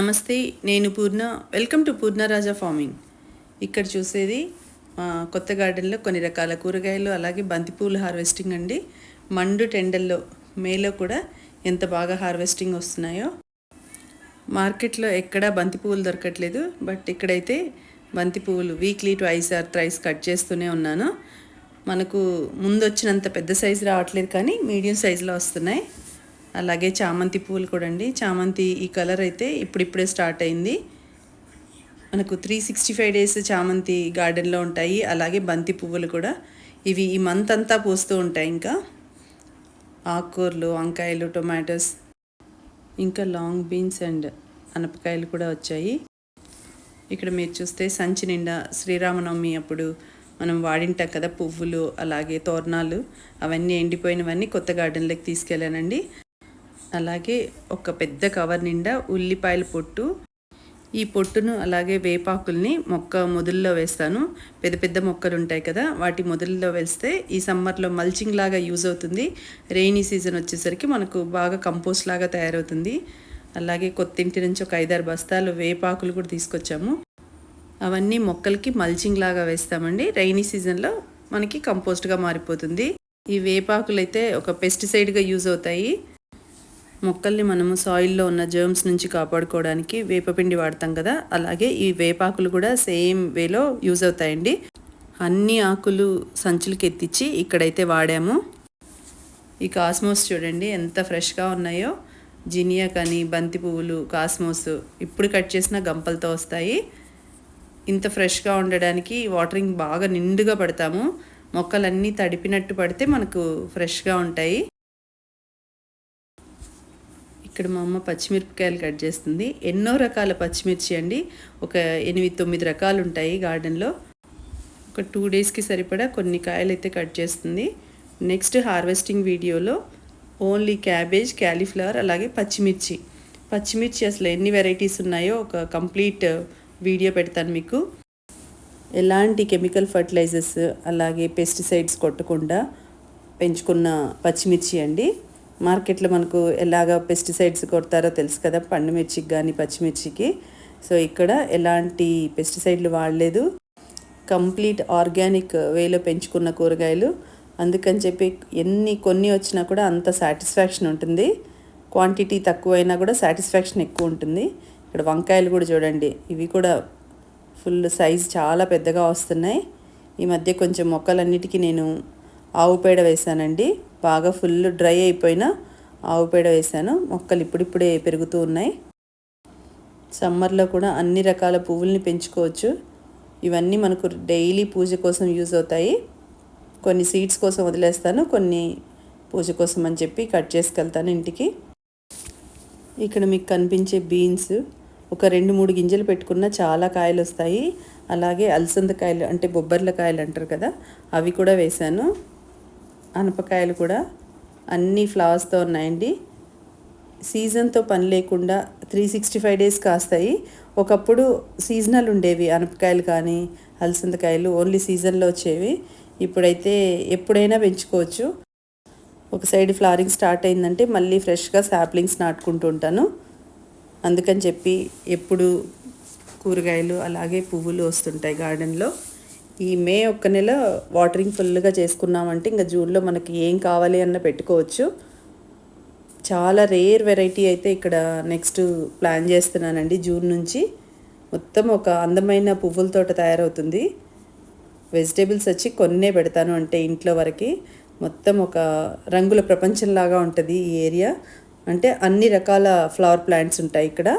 నమస్తే, నేను Poorna. Welcome to Poorna Raja farming. ఇక్కడ చూసేది కొత్త గార్డెన్లో కొన్ని రకాల కూరగాయలు, అలాగే బంతిపూలు హార్వెస్టింగ్ అండి. మండు టెండల్లో మేలో కూడా ఎంత బాగా హార్వెస్టింగ్ వస్తున్నాయో. మార్కెట్లో ఎక్కడా బంతిపూలు దొరకట్లేదు, బట్ ఇక్కడైతే బంతిపూలు వీక్లీ 2 or 3 కట్ చేస్తూనే ఉన్నాను. మనకు ముందు వచ్చినంత పెద్ద సైజు రావట్లేదు, కానీ మీడియం సైజులో వస్తున్నాయి. అలాగే చామంతి పూలు కూడా అండి. చామంతి ఈ కలర్ అయితే ఇప్పుడిప్పుడే స్టార్ట్ అయింది. మనకు 365 days చామంతి గార్డెన్లో ఉంటాయి. అలాగే బంతి పువ్వులు కూడా ఇవి ఈ మంత్ అంతా పూస్తూ ఉంటాయి. ఇంకా ఆకుకూరలు, వంకాయలు, టొమాటోస్, ఇంకా లాంగ్ బీన్స్ అండ్ అనపకాయలు కూడా వచ్చాయి. ఇక్కడ మీరు చూస్తే సంచి నిండా శ్రీరామనవమి అప్పుడు మనం వాడింటాం కదా పువ్వులు, అలాగే తోరణాలు, అవన్నీ ఎండిపోయినవన్నీ కొత్త గార్డెన్లోకి తీసుకెళ్ళానండి. అలాగే ఒక పెద్ద కవర్ నిండా ఉల్లిపాయల పొట్టు. ఈ పొట్టును అలాగే వేపాకుల్ని మొక్క మొదల్లో వేస్తాను. పెద్ద పెద్ద మొక్కలు ఉంటాయి కదా, వాటి మొదల్లో వేస్తే ఈ సమ్మర్లో మల్చింగ్ లాగా యూజ్ అవుతుంది. రెయినీ సీజన్ వచ్చేసరికి మనకు బాగా కంపోస్ట్ లాగా తయారవుతుంది. అలాగే కొత్తింటి నుంచి ఒక 5-6 బస్తాలు వేపాకులు కూడా తీసుకొచ్చాము. అవన్నీ మొక్కలకి మల్చింగ్ లాగా వేస్తామండి. రెయినీ సీజన్లో మనకి కంపోస్ట్గా మారిపోతుంది. ఈ వేపాకులు అయితే ఒక పెస్టిసైడ్గా యూజ్ అవుతాయి. మొక్కల్ని మనము సాయిల్లో ఉన్న జర్మ్స్ నుంచి కాపాడుకోవడానికి వేపపిండి వాడతాం కదా, అలాగే ఈ వేపాకులు కూడా సేమ్ వేలో యూజ్ అవుతాయండి. అన్ని ఆకులు సంచులకి ఎత్తిచ్చి ఇక్కడైతే వాడాము. ఈ కాస్మోస్ చూడండి ఎంత ఫ్రెష్గా ఉన్నాయో. జినియా కానీ బంతి పువ్వులు, కాస్మోస్ ఇప్పుడు కట్ చేసిన గంపలతో వస్తాయి. ఇంత ఫ్రెష్గా ఉండడానికి వాటరింగ్ బాగా నిండుగా పడతాము. మొక్కలన్నీ తడిపినట్టు పడితే మనకు ఫ్రెష్గా ఉంటాయి. ఇక్కడ మా అమ్మ పచ్చిమిరపకాయలు కట్ చేస్తుంది. ఎన్నో రకాల పచ్చిమిర్చి అండి. ఒక 8-9 రకాలు ఉంటాయి గార్డెన్లో. ఒక 2 daysకి సరిపడా కొన్ని కాయలు అయితే కట్ చేస్తుంది. నెక్స్ట్ హార్వెస్టింగ్ వీడియోలో ఓన్లీ క్యాబేజ్, క్యాలీఫ్లవర్, అలాగే పచ్చిమిర్చి అసలు ఎన్ని వెరైటీస్ ఉన్నాయో ఒక కంప్లీట్ వీడియో పెడతాను మీకు. ఎలాంటి కెమికల్ ఫర్టిలైజర్స్ అలాగే పెస్టిసైడ్స్ కొట్టకుండా పెంచుకున్న పచ్చిమిర్చి అండి. మార్కెట్లో మనకు ఎలాగ పెస్టిసైడ్స్ కొడతారో తెలుసు కదా, పండు మిర్చికి కానీ పచ్చిమిర్చికి. సో ఇక్కడ ఎలాంటి పెస్టిసైడ్లు వాడలేదు. కంప్లీట్ ఆర్గానిక్ వేలో పెంచుకున్న కూరగాయలు. అందుకని చెప్పి కొన్ని వచ్చినా కూడా అంత సాటిస్ఫాక్షన్ ఉంటుంది. క్వాంటిటీ తక్కువైనా కూడా సాటిస్ఫాక్షన్ ఎక్కువ ఉంటుంది. ఇక్కడ వంకాయలు కూడా చూడండి, ఇవి కూడా ఫుల్ సైజ్ చాలా పెద్దగా వస్తున్నాయి. ఈ మధ్య కొంచెం మొక్కలన్నిటికీ నేను ఆవు పేడ వేశానండి. బాగా ఫుల్ డ్రై అయిపోయిన ఆవు పేడ వేశాను. మొక్కలు ఇప్పుడిప్పుడే పెరుగుతూ ఉన్నాయి. సమ్మర్లో కూడా అన్ని రకాల పువ్వుల్ని పెంచుకోవచ్చు. ఇవన్నీ మనకు డైలీ పూజ కోసం యూజ్ అవుతాయి. కొన్ని సీడ్స్ కోసం వదిలేస్తాను, కొన్ని పూజ కోసం అని చెప్పి కట్ చేసుకెళ్తాను ఇంటికి. ఇక్కడ మీకు కనిపించే బీన్స్ ఒక 2-3 గింజలు పెట్టుకున్న చాలా కాయలు వస్తాయి. అలాగే అలసందకాయలు అంటే బొబ్బర్ల కాయలు అంటారు కదా, అవి కూడా వేశాను. అనపకాయలు కూడా అన్ని ఫ్లవర్స్తో ఉన్నాయండి. సీజన్తో పని లేకుండా 365 days కాస్తాయి. ఒకప్పుడు సీజనల్ ఉండేవి అనపకాయలు కానీ అలసందకాయలు, ఓన్లీ సీజన్లో వచ్చేవి. ఇప్పుడైతే ఎప్పుడైనా పెంచుకోవచ్చు. ఒక సైడ్ ఫ్లవరింగ్ స్టార్ట్ అయిందంటే మళ్ళీ ఫ్రెష్గా సాప్లింగ్స్ నాటుకుంటూ ఉంటాను. అందుకని చెప్పి ఎప్పుడు కూరగాయలు అలాగే పువ్వులు వస్తుంటాయి గార్డెన్లో. ఈ మే 1 నెల వాటరింగ్ ఫుల్గా చేసుకున్నామంటే ఇంకా జూన్లో మనకి ఏం కావాలి అన్న పెట్టుకోవచ్చు. చాలా రేర్ వెరైటీ అయితే ఇక్కడ నెక్స్ట్ ప్లాన్ చేస్తున్నానండి. జూన్ నుంచి మొత్తం ఒక అందమైన పువ్వుల తోట తయారవుతుంది. వెజిటేబుల్స్ వచ్చి కొన్నే పెడతాను, అంటే ఇంట్లో వరకు. మొత్తం ఒక రంగుల ప్రపంచంలాగా ఉంటుంది ఈ ఏరియా. అంటే అన్ని రకాల ఫ్లవర్ ప్లాంట్స్ ఉంటాయి ఇక్కడ.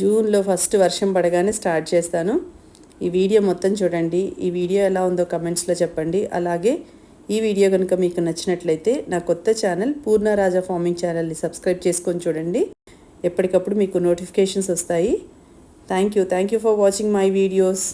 జూన్లో ఫస్ట్ వర్షం పడగానే స్టార్ట్ చేస్తాను. ఈ వీడియో మొత్తం చూడండి. ఈ వీడియో ఎలా ఉందో కమెంట్స్లో చెప్పండి. అలాగే ఈ వీడియో కనుక మీకు నచ్చినట్లయితే నా కొత్త ఛానల్ పూర్ణ రాజా ఫార్మింగ్ ఛానల్ని సబ్స్క్రైబ్ చేసుకొని చూడండి. ఎప్పటికప్పుడు మీకు నోటిఫికేషన్స్ వస్తాయి. Thank you for watching my videos.